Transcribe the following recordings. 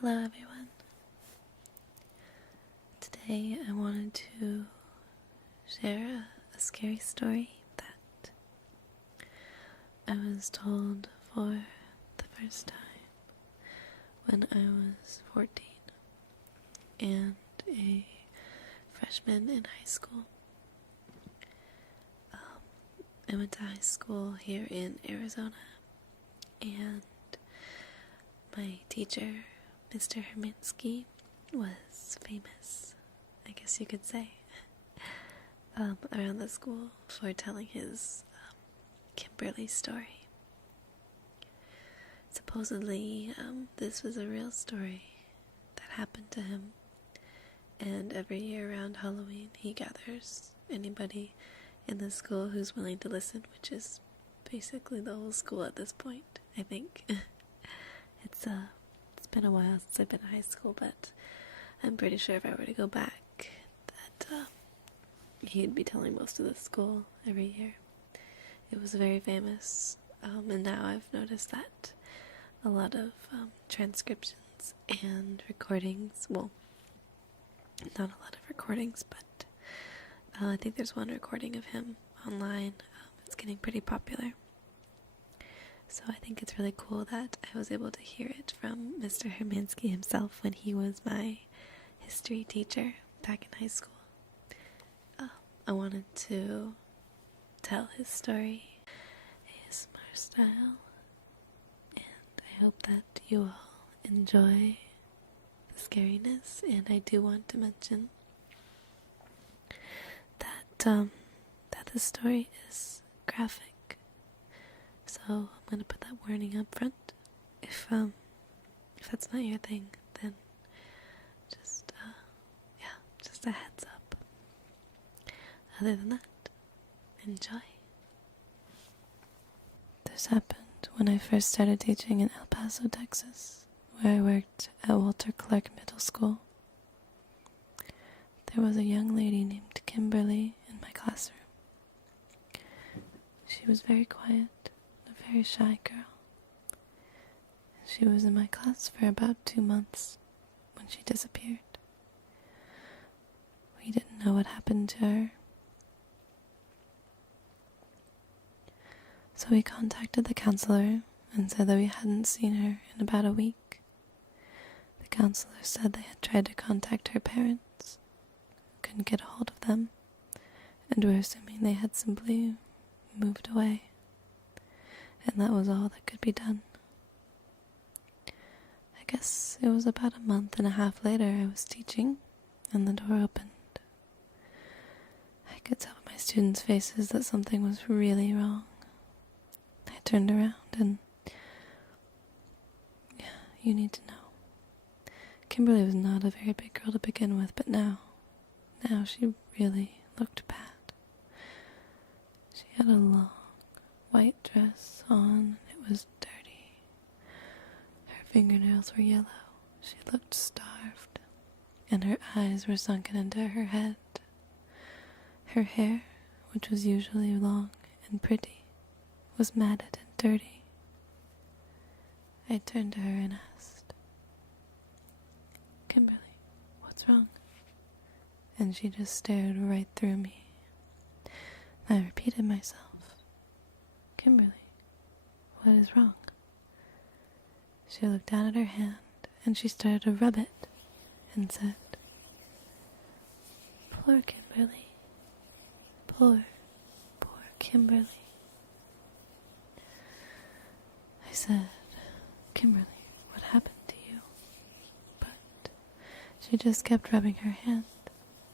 Hello everyone. Today I wanted to share a scary story that I was told for the first time when I was 14 and a freshman in high school. I went to high school here in Arizona, and my teacher, Mr. Hermansky, was famous, I guess you could say, around the school for telling his Kimberly story. Supposedly, this was a real story that happened to him, and every year around Halloween he gathers anybody in the school who's willing to listen, which is basically the whole school at this point, I think. It's been a while since I've been in high school, but I'm pretty sure if I were to go back that he'd be telling most of the school every year. It was very famous, and now I've noticed that a lot of transcriptions and recordings, well, not a lot of recordings, but I think there's one recording of him online. It's getting pretty popular. So I think it's really cool that I was able to hear it from Mr. Hermansky himself when he was my history teacher back in high school. I wanted to tell his story ASMR style, and I hope that you all enjoy the scariness. And I do want to mention that the story is graphic. So I'm gonna put that warning up front. If that's not your thing, then just a heads up. Other than that, enjoy. This happened when I first started teaching in El Paso, Texas, where I worked at Walter Clark Middle School. There was a young lady named Kimberly in my classroom. She was very quiet, very shy girl. She was in my class for about 2 months when she disappeared. We didn't know what happened to her. So we contacted the counselor and said that we hadn't seen her in about a week. The counselor said they had tried to contact her parents, couldn't get a hold of them, and were assuming they had simply moved away. And that was all that could be done. I guess it was about a month and a half later I was teaching, and the door opened. I could tell by my students' faces that something was really wrong. I turned around and, you need to know. Kimberly was not a very big girl to begin with, but now she really looked bad. She had a long white dress on, and it was dirty. Her fingernails were yellow. She looked starved, and her eyes were sunken into her head. Her hair, which was usually long and pretty, was matted and dirty. I turned to her and asked, "Kimberly, what's wrong?" And she just stared right through me. I repeated myself, "Kimberly, what is wrong?" She looked down at her hand and she started to rub it and said, "Poor Kimberly, poor Kimberly." I said, "Kimberly, what happened to you?" But she just kept rubbing her hand,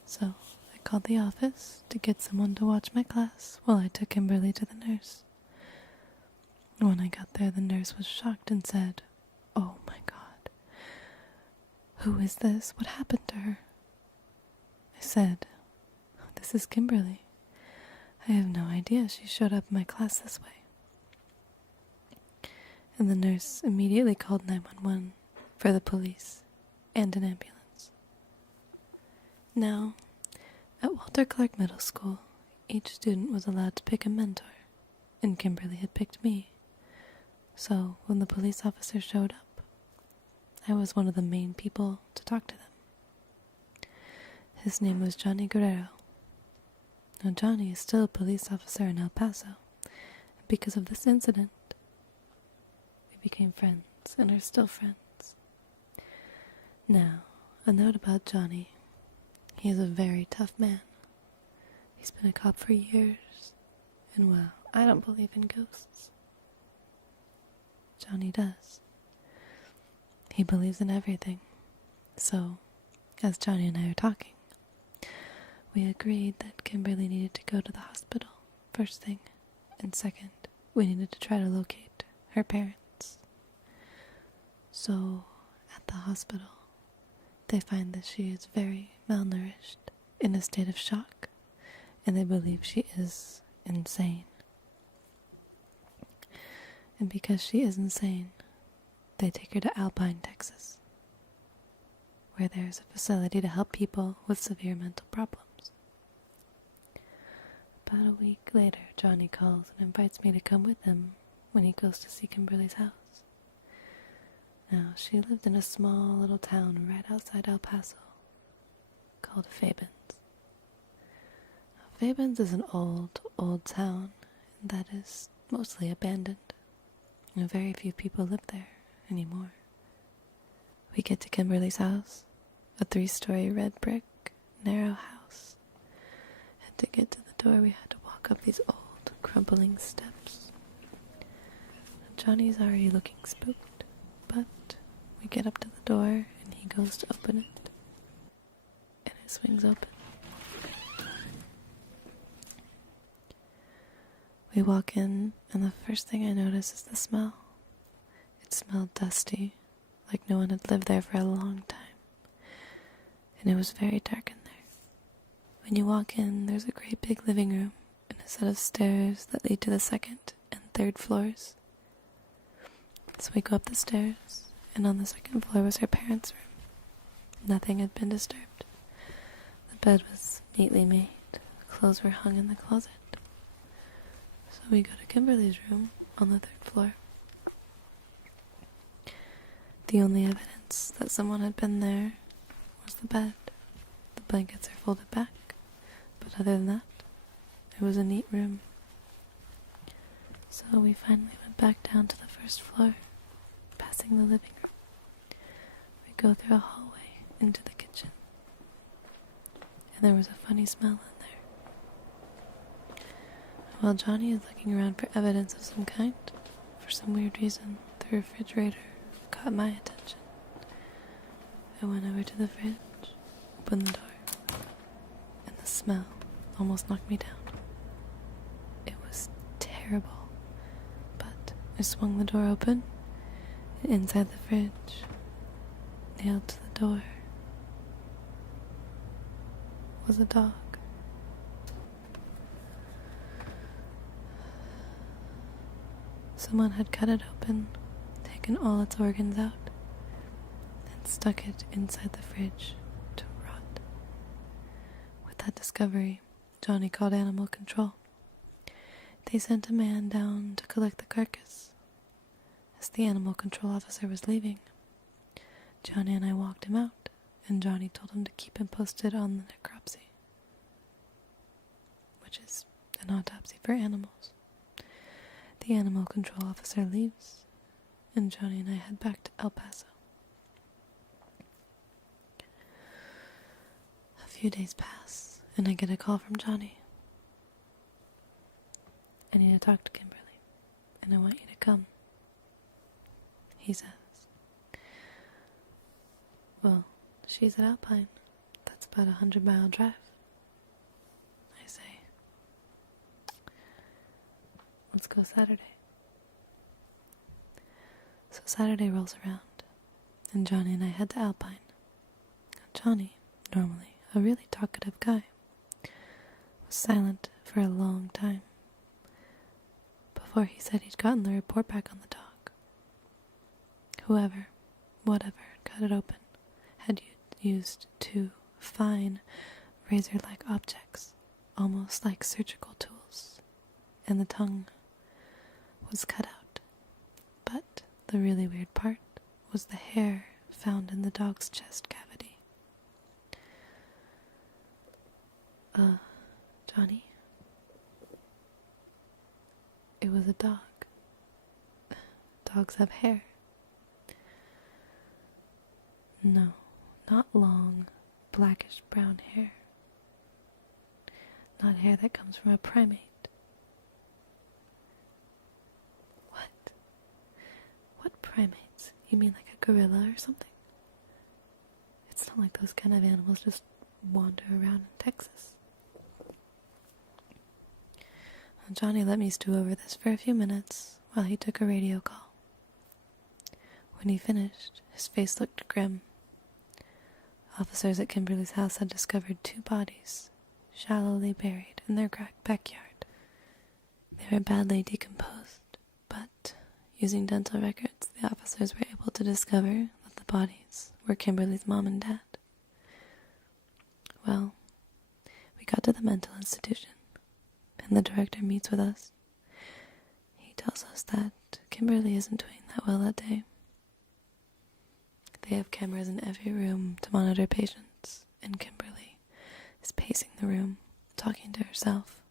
so I called the office to get someone to watch my class while I took Kimberly to the nurse. When I got there, the nurse was shocked and said, "Oh my God, who is this? What happened to her?" I said, "This is Kimberly. I have no idea she showed up in my class this way." And the nurse immediately called 911 for the police and an ambulance. Now, at Walter Clark Middle School, each student was allowed to pick a mentor, and Kimberly had picked me. So when the police officer showed up, I was one of the main people to talk to them. His name was Johnny Guerrero. Now Johnny is still a police officer in El Paso. And because of this incident, we became friends and are still friends. Now, a note about Johnny. He is a very tough man. He's been a cop for years. And well, I don't believe in ghosts. Johnny does. He believes in everything. So, as Johnny and I are talking, we agreed that Kimberly needed to go to the hospital, first thing. And second, we needed to try to locate her parents. So, at the hospital, they find that she is very malnourished, in a state of shock, and they believe she is insane. And because she is insane, they take her to Alpine, Texas, where there is a facility to help people with severe mental problems. About a week later, Johnny calls and invites me to come with him when he goes to see Kimberly's house. Now, she lived in a small little town right outside El Paso called Fabens. Now, Fabens is an old town that is mostly abandoned. And very few people live there anymore. We get to Kimberly's house, a 3-story red brick, narrow house. And to get to the door, we had to walk up these old, crumbling steps. Johnny's already looking spooked, but we get up to the door, and he goes to open it, and it swings open. We walk in, and the first thing I notice is the smell. It smelled dusty, like no one had lived there for a long time. And it was very dark in there. When you walk in, there's a great big living room and a set of stairs that lead to the 2nd and 3rd floors. So we go up the stairs, and on the 2nd floor was her parents' room. Nothing had been disturbed. The bed was neatly made. Clothes were hung in the closet. So we go to Kimberly's room on the 3rd floor. The only evidence that someone had been there was the bed. The blankets are folded back, but other than that, it was a neat room. So we finally went back down to the 1st floor, passing the living room. We go through a hallway into the kitchen, and there was a funny smell in there. While Johnny is looking around for evidence of some kind, for some weird reason, the refrigerator caught my attention. I went over to the fridge, opened the door, and the smell almost knocked me down. It was terrible, but I swung the door open, and inside the fridge, nailed to the door, was a dog. Someone had cut it open, taken all its organs out, and stuck it inside the fridge to rot. With that discovery, Johnny called animal control. They sent a man down to collect the carcass. As the animal control officer was leaving, Johnny and I walked him out, and Johnny told him to keep him posted on the necropsy, which is an autopsy for animals. The animal control officer leaves, and Johnny and I head back to El Paso. A few days pass, and I get a call from Johnny. I need to talk to Kimberly, and I want you to come, he says. Well, she's at Alpine. That's about a 100-mile drive. I say, let's go Saturday. So Saturday rolls around, and Johnny and I head to Alpine. Johnny, normally a really talkative guy, was silent for a long time before he said he'd gotten the report back on the dog. Whoever, whatever, cut it open had used 2 fine razor-like objects, almost like surgical tools, and the tongue was cut out. But the really weird part was the hair found in the dog's chest cavity. Johnny? It was a dog. Dogs have hair. No, not long, blackish brown hair. Not hair that comes from a primate. What? What primates? You mean like a gorilla or something? It's not like those kind of animals just wander around in Texas. Well, Johnny let me stew over this for a few minutes while he took a radio call. When he finished, his face looked grim. Officers at Kimberly's house had discovered 2 bodies, shallowly buried in their backyard. They were badly decomposed, but using dental records, the officers were able to discover that the bodies were Kimberly's mom and dad. Well, we got to the mental institution, and the director meets with us. He tells us that Kimberly isn't doing that well that day. They have cameras in every room to monitor patients, and Kimberly is pacing the room, talking to herself.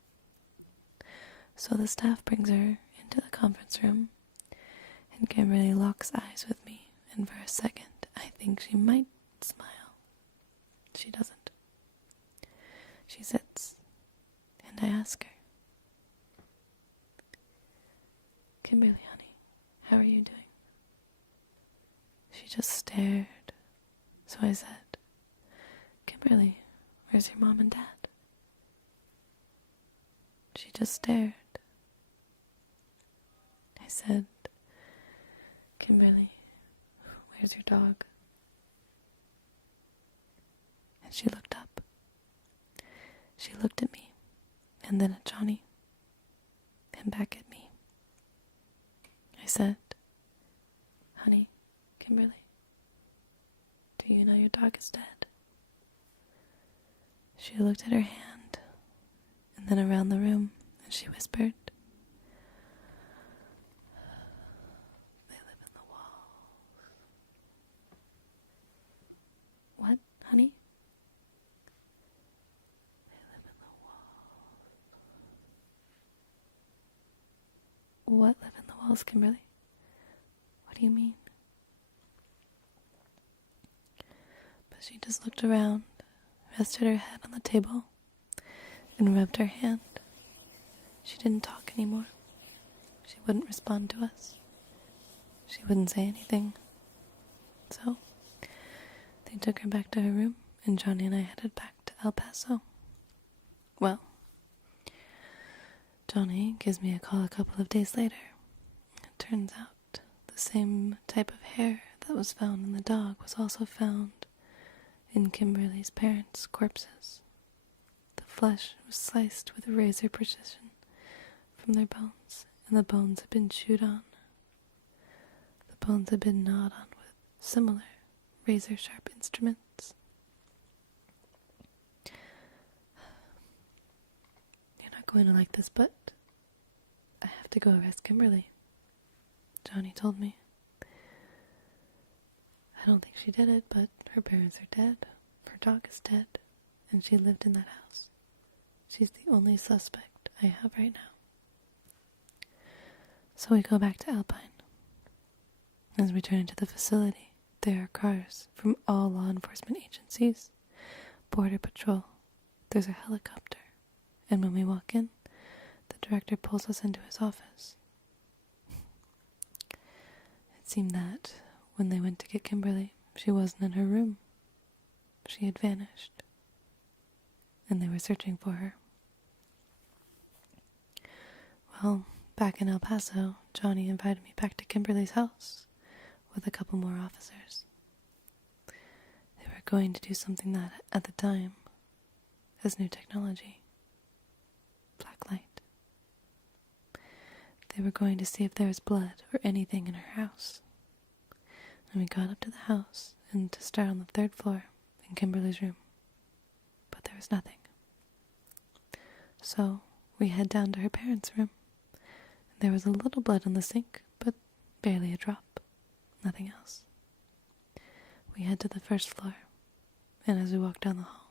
So the staff brings her into the conference room, and Kimberly locks eyes with me, and for a second I think she might smile. She doesn't. She sits, and I ask her, "Kimberly, honey, how are you doing?" She just stared. So I said, "Kimberly, where's your mom and dad?" She just stared. I said, "Kimberly, where's your dog?" And she looked up. She looked at me, and then at Johnny, and back at me. I said, "Honey, Kimberly, do you know your dog is dead?" She looked at her hand, and then around the room, and she whispered, "They live in the walls." "What, honey?" "They live in the walls." "What live in the walls, Kimberly? What do you mean?" But she just looked around, rested her head on the table, and rubbed her hand. She didn't talk anymore. She wouldn't respond to us. She wouldn't say anything. So, they took her back to her room, and Johnny and I headed back to El Paso. Well, Johnny gives me a call a couple of days later. It turns out the same type of hair that was found in the dog was also found in Kimberly's parents' corpses. The flesh was sliced with razor precision from their bones, and the bones had been chewed on. The bones had been gnawed on with similar razor-sharp instruments. You're not going to like this, but I have to go arrest Kimberly, Johnny told me. I don't think she did it, but her parents are dead, her dog is dead, and she lived in that house. She's the only suspect I have right now. So we go back to Alpine. As we turn into the facility, there are cars from all law enforcement agencies, Border Patrol, there's a helicopter, and when we walk in, the director pulls us into his office. It seemed that when they went to get Kimberly, she wasn't in her room. She had vanished, and they were searching for her. Well, back in El Paso, Johnny invited me back to Kimberly's house with a couple more officers. They were going to do something that, at the time, has new technology. Black light. They were going to see if there was blood or anything in her house. And we got up to the house and to start on the 3rd floor in Kimberly's room. But there was nothing. So we head down to her parents' room. And there was a little blood on the sink, but barely a drop. Nothing else. We head to the first floor, and as we walk down the hall,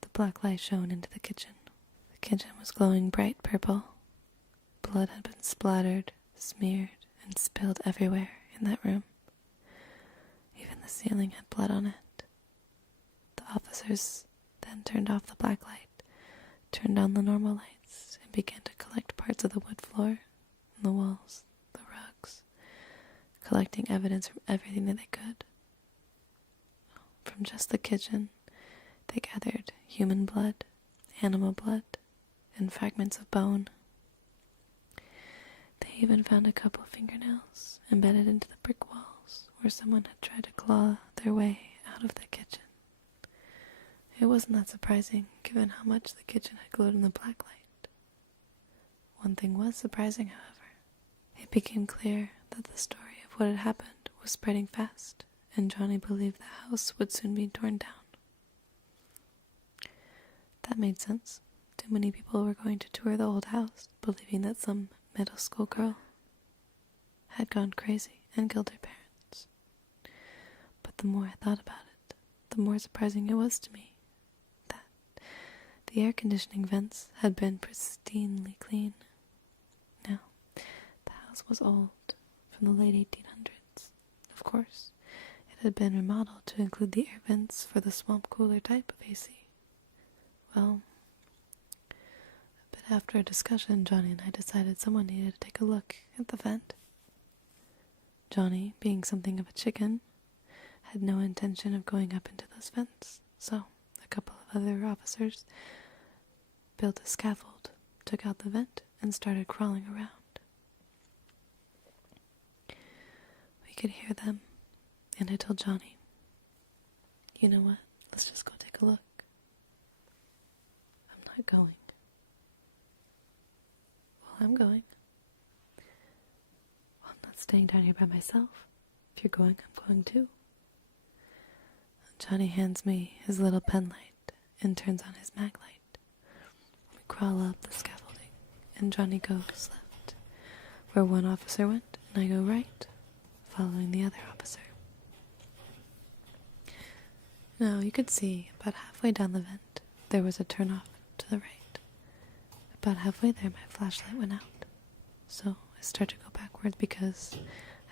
the black light shone into the kitchen. The kitchen was glowing bright purple. Blood had been splattered, smeared, and spilled everywhere in that room. Even the ceiling had blood on it. The officers then turned off the black light, turned on the normal lights, and began to collect parts of the wood floor, the walls, the rugs, collecting evidence from everything that they could. From just the kitchen, they gathered human blood, animal blood, and fragments of bone. They even found a couple of fingernails embedded into the brick walls where someone had tried to claw their way out of the kitchen. It wasn't that surprising, given how much the kitchen had glowed in the black light. One thing was surprising, however. It became clear that the story of what had happened was spreading fast, and Johnny believed the house would soon be torn down. That made sense. Too many people were going to tour the old house, believing that some middle school girl had gone crazy and killed her parents. But the more I thought about it, the more surprising it was to me that the air conditioning vents had been pristinely clean. Now, the house was old, from the late 1800s. Of course, it had been remodeled to include the air vents for the swamp cooler type of AC. Well, a bit after a discussion, Johnny and I decided someone needed to take a look at the vent. Johnny, being something of a chicken, had no intention of going up into those vents, so a couple of other officers built a scaffold, took out the vent, and started crawling around. We could hear them, and I told Johnny, "You know what, let's just go take a look." "I'm not going." "Well, I'm going." "Well, I'm not staying down here by myself. If you're going, I'm going too." Johnny hands me his little pen light and turns on his mag light. We crawl up the scaffolding, and Johnny goes left, where one officer went, and I go right, following the other officer. Now, you could see about halfway down the vent, there was a turnoff to the right. About halfway there, my flashlight went out, so I started to go backwards because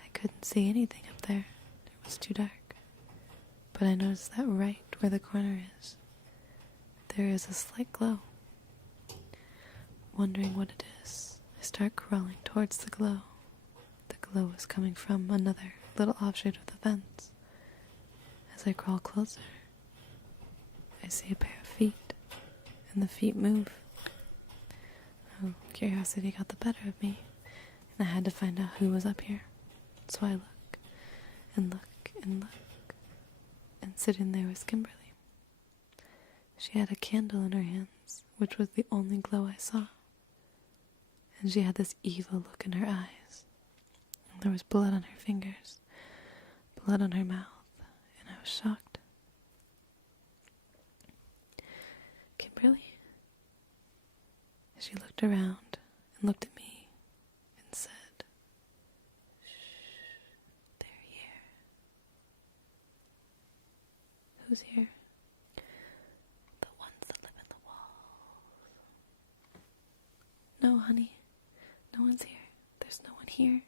I couldn't see anything up there. It was too dark. But I noticed that right where the corner is, there is a slight glow. Wondering what it is, I start crawling towards the glow. The glow is coming from another little offshoot of the vents. As I crawl closer, I see a pair of feet, and the feet move. Oh, curiosity got the better of me, and I had to find out who was up here. So I look, and look, and look. And sitting there was Kimberly. She had a candle in her hands, which was the only glow I saw. And she had this evil look in her eyes. And there was blood on her fingers, blood on her mouth, and I was shocked. "Kimberly?" She looked around and looked at me and said, "Shh, they're here." "Who's here?" "The ones that live in the walls." "No, honey. No one's here. There's no one here."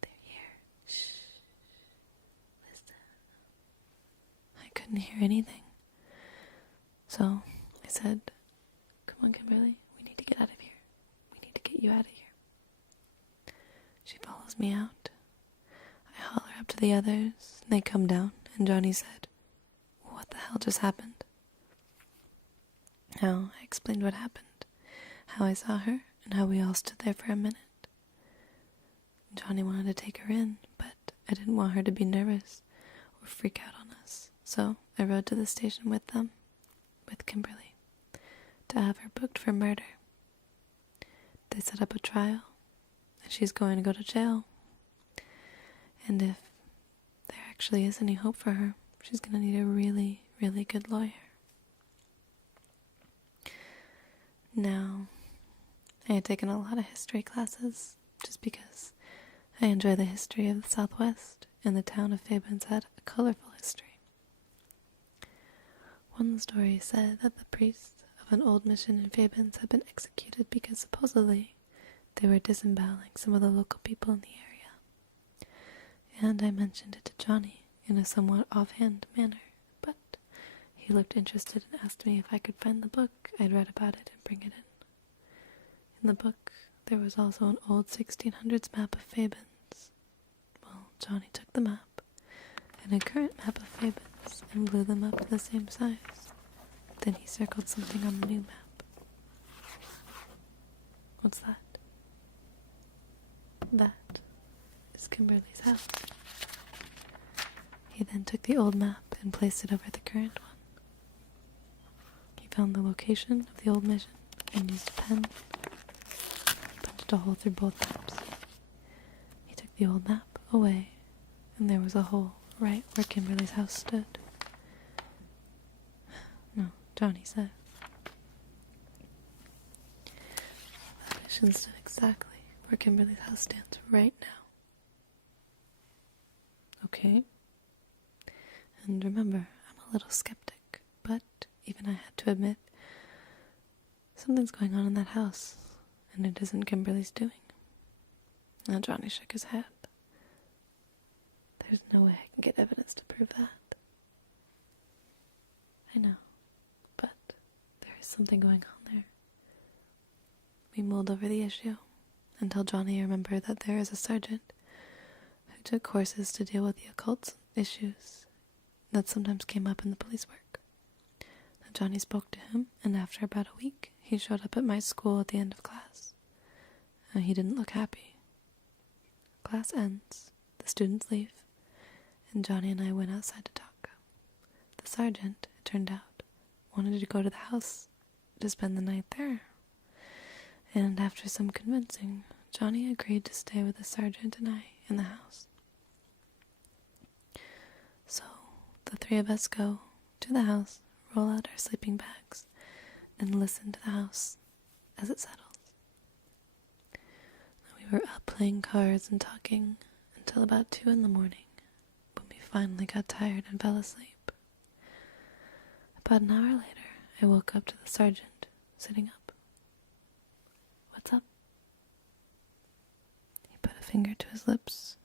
"They're here. Shh. Listen." I couldn't hear anything. So I said, "Come on, Kimberly. We need to get out of here. We need to get you out of here." She follows me out. I holler up to the others, and they come down, and Johnny said, "What the hell just happened?" Now, I explained what happened, how I saw her, and how we all stood there for a minute. Johnny wanted to take her in, but I didn't want her to be nervous or freak out on us, so I rode to the station with them, with Kimberly, to have her booked for murder. They set up a trial, and she's going to go to jail. And if there actually is any hope for her, she's going to need a really, really good lawyer. Now, I had taken a lot of history classes just because I enjoy the history of the Southwest and the town of Fabens had a colorful history. One story said that the priests of an old mission in Fabens had been executed because supposedly they were disemboweling some of the local people in the area. And I mentioned it to Johnny in a somewhat offhand manner, but he looked interested and asked me if I could find the book I'd read about it and bring it in. In the book, there was also an old 1600s map of Fabens. Well, Johnny took the map and a current map of Fabens and blew them up to the same size. Then he circled something on the new map. What's that? That is Kimberly's house. He then took the old map and placed it over the current one. He found the location of the old mission and used a pen, punched a hole through both maps. He took the old map away, and there was a hole right where Kimberly's house stood. No, Johnny said. That mission stood exactly where Kimberly's house stands right now. Okay. And remember, I'm a little skeptic, but even I had to admit, something's going on in that house, and it isn't Kimberly's doing. Now Johnny shook his head. There's no way I can get evidence to prove that. I know, but there is something going on there. We mulled over the issue until Johnny remembered that there is a sergeant who took courses to deal with the occult issues that sometimes came up in the police work. Now Johnny spoke to him, and after about a week, he showed up at my school at the end of class. And he didn't look happy. Class ends, the students leave, and Johnny and I went outside to talk. The sergeant, it turned out, wanted to go to the house to spend the night there. And after some convincing, Johnny agreed to stay with the sergeant and I in the house. So, the three of us go to the house, roll out our sleeping bags, and listen to the house as it settles. We were up playing cards and talking until about 2 in the morning, when we finally got tired and fell asleep. About an hour later, I woke up to the sergeant sitting up. What's up? He put a finger to his lips.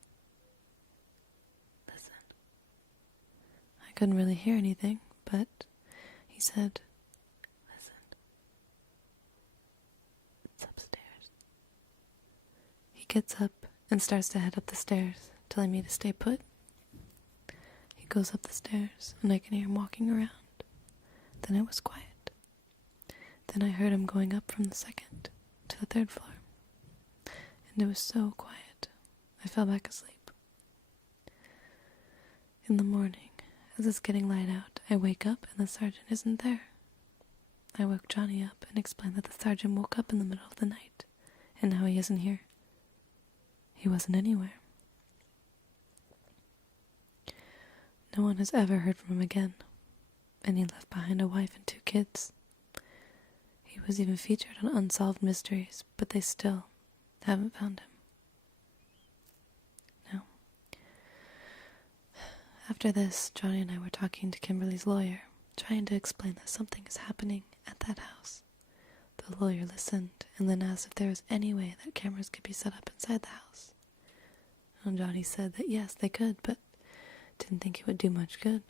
Listen. I couldn't really hear anything, but he said, listen. It's upstairs. He gets up and starts to head up the stairs, telling me to stay put. He goes up the stairs, and I can hear him walking around. Then it was quiet. Then I heard him going up from the 2nd to the 3rd floor. And it was so quiet, I fell back asleep. In the morning, as it's getting light out, I wake up and the sergeant isn't there. I woke Johnny up and explained that the sergeant woke up in the middle of the night, and now he isn't here. He wasn't anywhere. No one has ever heard from him again, and he left behind a wife and 2 kids. He was even featured on Unsolved Mysteries, but they still haven't found him. No. After this, Johnny and I were talking to Kimberly's lawyer, trying to explain that something is happening at that house. The lawyer listened and then asked if there was any way that cameras could be set up inside the house. And Johnny said that yes, they could, but didn't think it would do much good.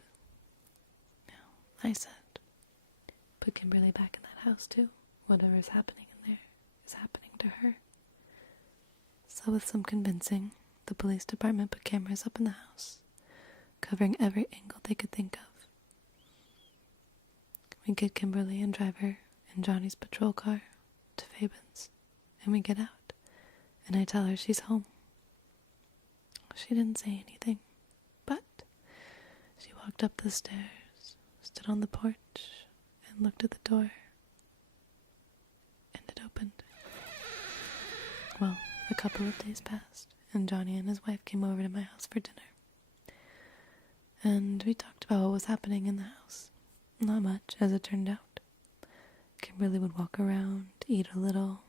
No, I said, put Kimberly back in that house too. Whatever is happening in there is happening to her. So with some convincing, the police department put cameras up in the house, covering every angle they could think of. We get Kimberly and drive her in Johnny's patrol car to Fabens, and we get out, and I tell her she's home. She didn't say anything, but she walked up the stairs, stood on the porch, and looked at the door, and it opened. Well, a couple of days passed, and Johnny and his wife came over to my house for dinner. And we talked about what was happening in the house. Not much, as it turned out. Kimberly would walk around, eat a little,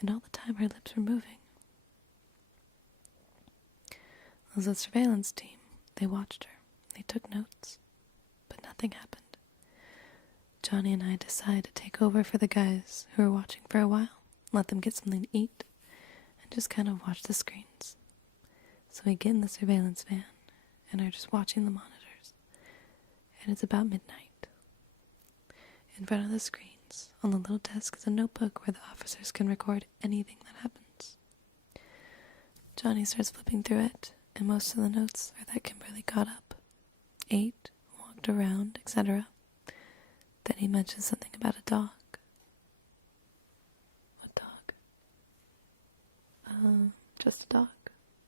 and all the time her lips were moving. was a surveillance team. They watched her. They took notes. But nothing happened. Johnny and I decided to take over for the guys who were watching for a while, let them get something to eat, and just kind of watch the screens. So we get in the surveillance van and are just watching the monitors. And it's about midnight. In front of the screens, on the little desk, is a notebook where the officers can record anything that happens. Johnny starts flipping through it, and most of the notes are that Kimberly got up, ate, walked around, etc. Then he mentions something about a dog. What dog? Just a dog.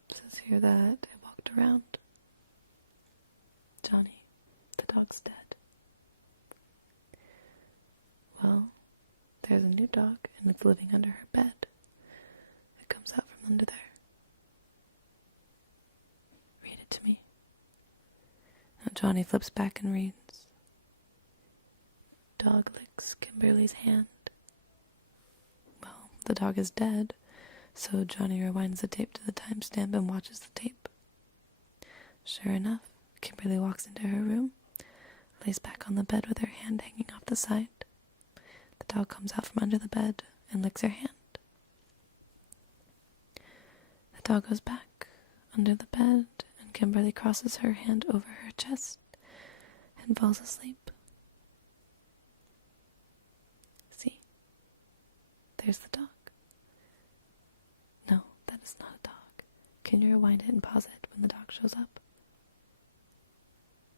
It says here that it walked around. Johnny, the dog's dead. Well, there's a new dog, and it's living under her bed. It comes out from under there. Read it to me. Now Johnny flips back and reads. Dog licks Kimberly's hand. Well, the dog is dead, so Johnny rewinds the tape to the timestamp and watches the tape. Sure enough, Kimberly walks into her room, lays back on the bed with her hand hanging off the side. The dog comes out from under the bed and licks her hand. The dog goes back under the bed, and Kimberly crosses her hand over her chest and falls asleep. See? There's the dog. No, that is not a dog. Can you rewind it and pause it when the dog shows up?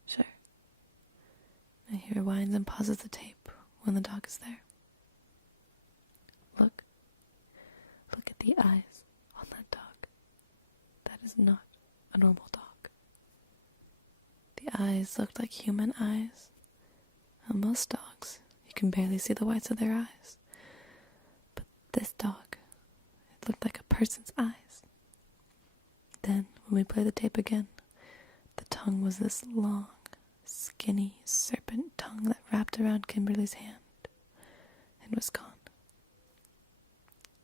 Sure. Now he rewinds and pauses the tape when the dog is there. Look. Look at the eyes on that dog. That is not a normal dog. The eyes looked like human eyes. On most dogs, you can barely see the whites of their eyes. But this dog, it looked like a person's eyes. Then, when we play the tape again, the tongue was this long, skinny serpent tongue that wrapped around Kimberly's hand and was gone.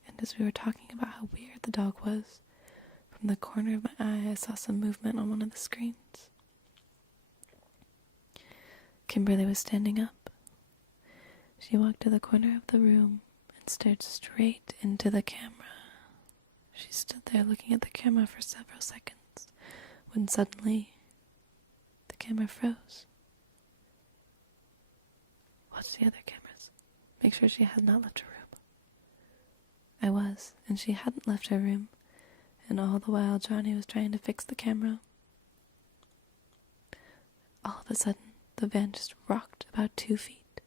And as we were talking about how weird the dog was, from the corner of my eye I saw some movement on one of the screens. Kimberly was standing up. She walked to the corner of the room and stared straight into the camera. She stood there looking at the camera for several seconds, when suddenly the camera froze. Watch the other cameras. Make sure she has not left her room. I was, and she hadn't left her room, and all the while Johnny was trying to fix the camera. All of a sudden, the van just rocked about 2 feet,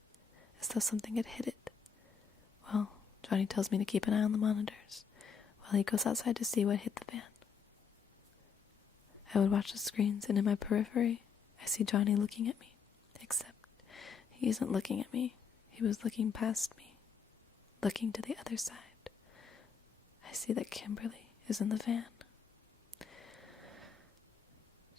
as though something had hit it. Well, Johnny tells me to keep an eye on the monitors, while he goes outside to see what hit the van. I would watch the screens, and in my periphery, I see Johnny looking at me, except he isn't looking at me. He was looking past me, looking to the other side. I see that Kimberly is in the van.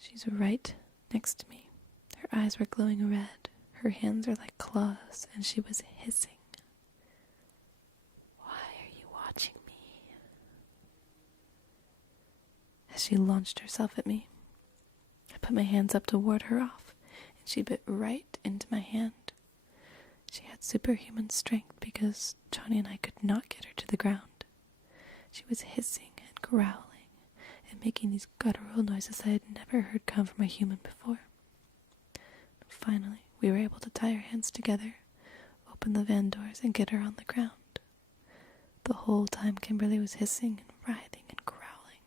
She's right next to me. Her eyes were glowing red. Her hands are like claws, and she was hissing. Why are you watching me? As she launched herself at me, I put my hands up to ward her off, and she bit right into my hand. She had superhuman strength because Johnny and I could not get her to the ground. She was hissing and growling and making these guttural noises I had never heard come from a human before. Finally, we were able to tie her hands together, open the van doors, and get her on the ground. The whole time Kimberly was hissing and writhing and growling.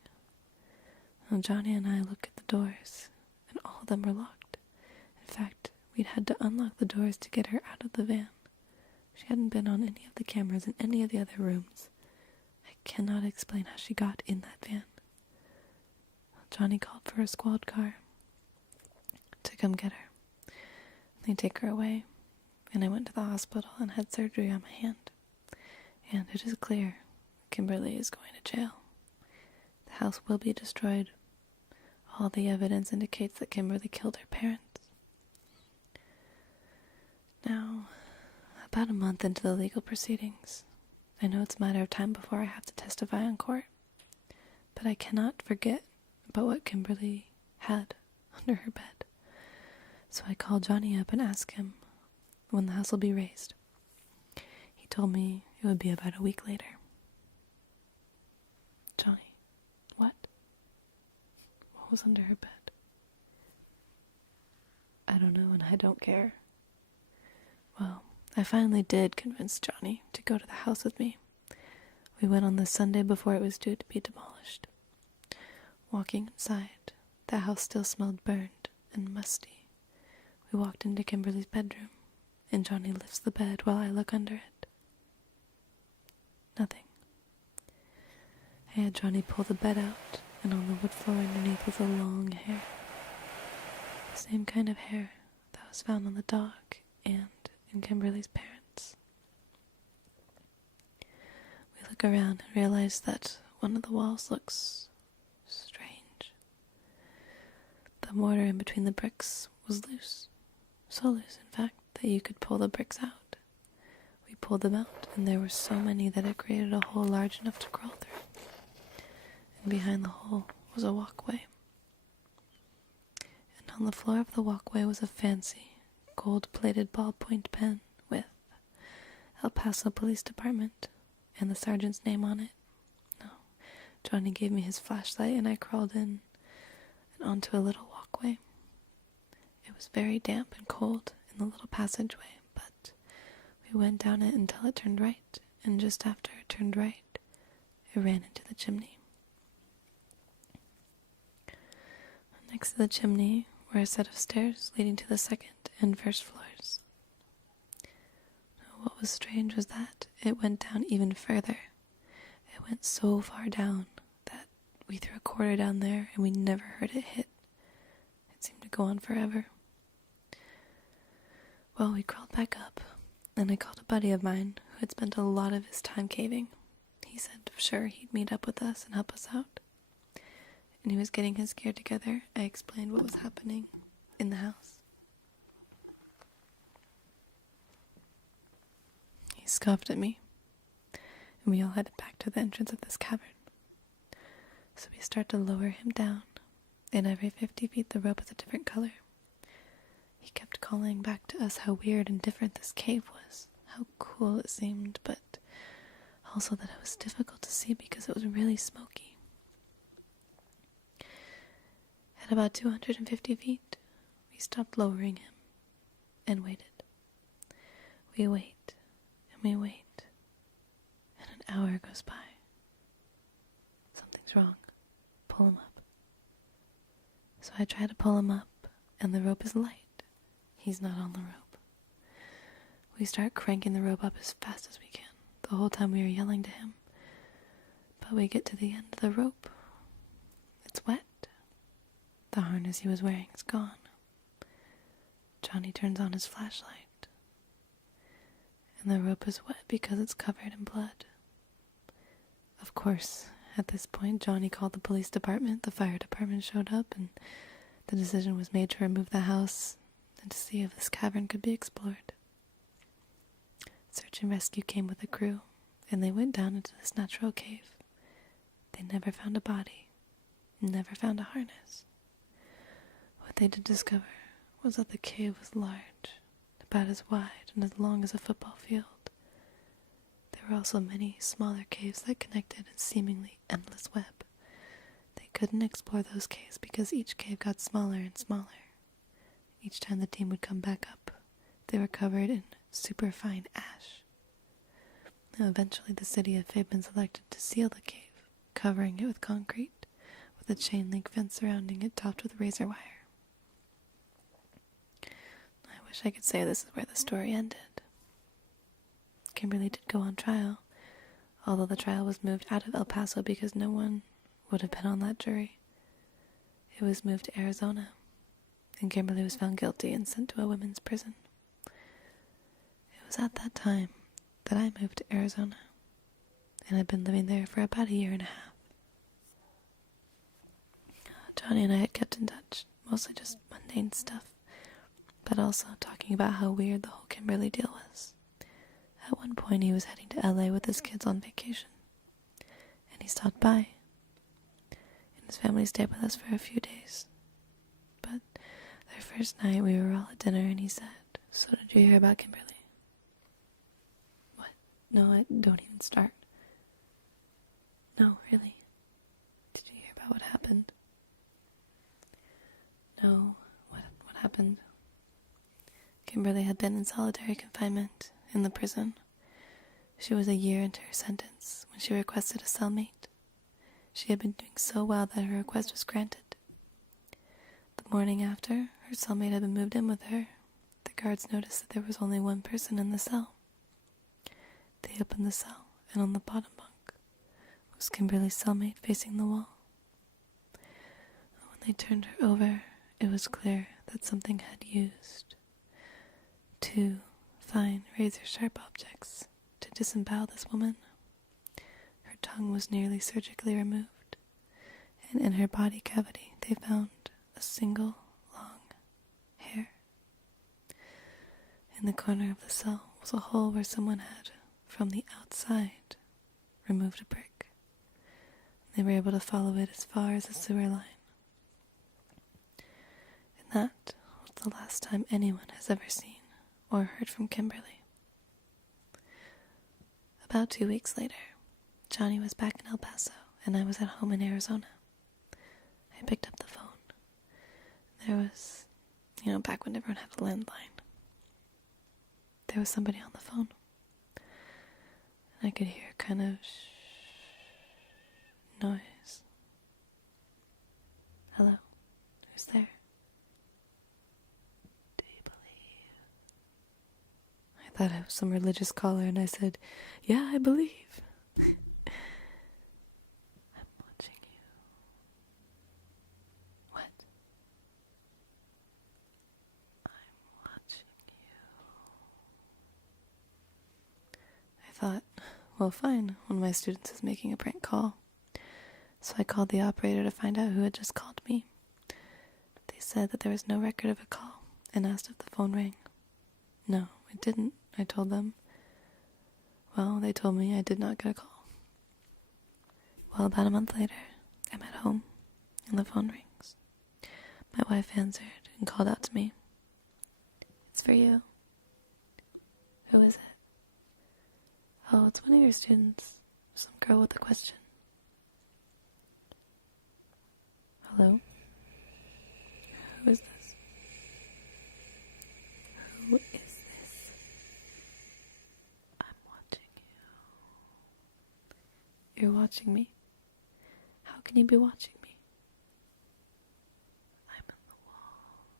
Now Johnny and I looked at the doors, and all of them were locked. In fact, we'd had to unlock the doors to get her out of the van. She hadn't been on any of the cameras in any of the other rooms. I cannot explain how she got in that van. Johnny called for a squad car to come get her. They take her away, and I went to the hospital and had surgery on my hand. And it is clear Kimberly is going to jail. The house will be destroyed. All the evidence indicates that Kimberly killed her parents. Now, about a month into the legal proceedings, I know it's a matter of time before I have to testify in court, but I cannot forget about what Kimberly had under her bed. So I called Johnny up and asked him when the house will be raised. He told me it would be about a week later. Johnny, what? What was under her bed? I don't know, and I don't care. Well, I finally did convince Johnny to go to the house with me. We went on the Sunday before it was due to be demolished. Walking inside, the house still smelled burned and musty. We walked into Kimberly's bedroom, and Johnny lifts the bed while I look under it. Nothing. I had Johnny pull the bed out, and on the wood floor underneath was a long hair. The same kind of hair that was found on the dog and in Kimberly's parents. We look around and realize that one of the walls looks strange. The mortar in between the bricks was loose. So loose, in fact, that you could pull the bricks out. We pulled them out, and there were so many that it created a hole large enough to crawl through. And behind the hole was a walkway. And on the floor of the walkway was a fancy, gold-plated ballpoint pen with El Paso Police Department and the sergeant's name on it. No, Johnny gave me his flashlight, and I crawled in and onto a little walkway. It was very damp and cold in the little passageway, but we went down it until it turned right, and just after it turned right, it ran into the chimney. Next to the chimney were a set of stairs leading to the second and first floors. What was strange was that it went down even further. It went so far down that we threw a quarter down there and we never heard it hit. It seemed to go on forever. Well, we crawled back up, and I called a buddy of mine who had spent a lot of his time caving. He said sure he'd meet up with us and help us out. And he was getting his gear together. I explained what was happening in the house. He scoffed at me, and we all headed back to the entrance of this cavern. So we start to lower him down, and every 50 feet the rope is a different color. He kept calling back to us how weird and different this cave was, how cool it seemed, but also that it was difficult to see because it was really smoky. At about 250 feet, we stopped lowering him and waited. We wait, and we wait, and an hour goes by. Something's wrong. Pull him up. So I try to pull him up, and the rope is light. He's not on the rope. We start cranking the rope up as fast as we can, the whole time we are yelling to him. But we get to the end of the rope. It's wet. The harness he was wearing is gone. Johnny turns on his flashlight, and the rope is wet because it's covered in blood. Of course, at this point, Johnny called the police department, the fire department showed up, and the decision was made to remove the house and to see if this cavern could be explored. Search and rescue came with the crew, and they went down into this natural cave. They never found a body, never found a harness. What they did discover was that the cave was large, about as wide and as long as a football field. There were also many smaller caves that connected a seemingly endless web. They couldn't explore those caves because each cave got smaller and smaller. Each time the team would come back up, they were covered in superfine ash. Now, eventually the city of Fabian selected to seal the cave, covering it with concrete, with a chain link fence surrounding it topped with razor wire. I wish I could say this is where the story ended. Kimberly did go on trial, although the trial was moved out of El Paso because no one would have been on that jury. It was moved to Arizona, and Kimberly was found guilty and sent to a women's prison. It was at that time that I moved to Arizona, and I've been living there for about a year and a half. Johnny and I had kept in touch, mostly just mundane stuff, but also talking about how weird the whole Kimberly deal was. At one point he was heading to LA with his kids on vacation, and he stopped by. And His family stayed with us for a few days. But their first night we were all at dinner and he said, "So did you hear about Kimberly?" What? No, I don't even start. No, really. Did you hear about what happened? No, what happened? Kimberly had been in solitary confinement in the prison. She was a year into her sentence when she requested a cellmate. She had been doing so well that her request was granted. The morning after, her cellmate had been moved in with her. The guards noticed that there was only one person in the cell. They opened the cell, and on the bottom bunk was Kimberly's cellmate facing the wall. When they turned her over, it was clear that something had used 2 fine razor-sharp objects to disembowel this woman. Her tongue was nearly surgically removed, and in her body cavity they found a single long hair. In the corner of the cell was a hole where someone had, from the outside, removed a brick. They were able to follow it as far as the sewer line. And that was the last time anyone has ever seen or heard from Kimberly. About 2 weeks later, Johnny was back in El Paso, and I was at home in Arizona. I picked up the phone. There was, back when everyone had a landline, there was somebody on the phone. And I could hear kind of noise. Hello? Who's there? Do you believe? I thought I was some religious caller, and I said, "Yeah, I believe." I'm watching you. What? I'm watching you. I thought, well, fine, one of my students is making a prank call. So I called the operator to find out who had just called me. They said that there was no record of a call and asked if the phone rang. No, it didn't, I told them. Well, they told me I did not get a call. Well, about a month later, I'm at home and the phone rings. My wife answered and called out to me. "It's for you." "Who is it?" "Oh, it's one of your students. Some girl with a question." "Hello? Who is this? Who is this?" "I'm watching you." "You're watching me? How can you be watching me?" "I'm in the walls.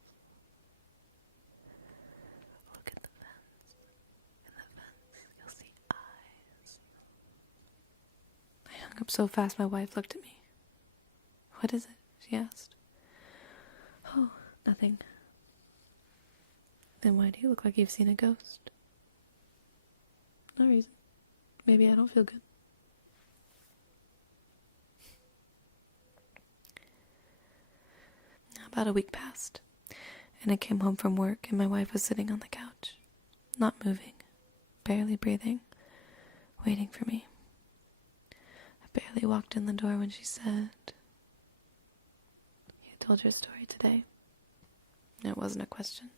Look at the fence. In the fence, you'll see eyes." I hung up so fast my wife looked at me. "What is it?" she asked. "Oh, nothing." "Then why do you look like you've seen a ghost?" "No reason. Maybe I don't feel good." About a week passed, and I came home from work, and my wife was sitting on the couch, not moving, barely breathing, waiting for me. I barely walked in the door when she said, "You told your story today." It wasn't a question.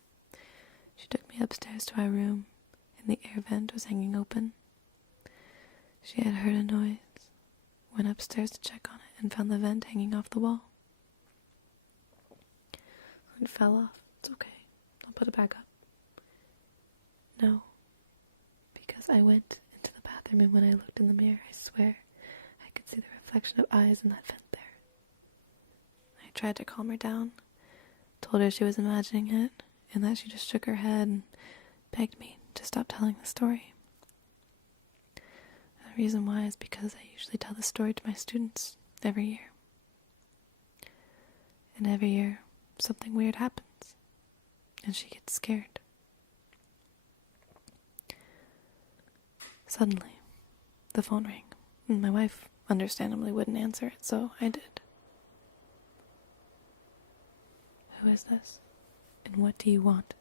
She took me upstairs to our room, and the air vent was hanging open. She had heard a noise, went upstairs to check on it, and found the vent hanging off the wall. It fell off. It's okay. I'll put it back up. No, because I went into the bathroom, and when I looked in the mirror, I swear I could see the reflection of eyes in that vent there. I tried to calm her down, told her she was imagining it, and that she just shook her head and begged me to stop telling the story. The reason why is because I usually tell the story to my students every year. And every year, something weird happens, and she gets scared. Suddenly, the phone rang, and my wife understandably wouldn't answer it, so I did. "Who is this? And what do you want?"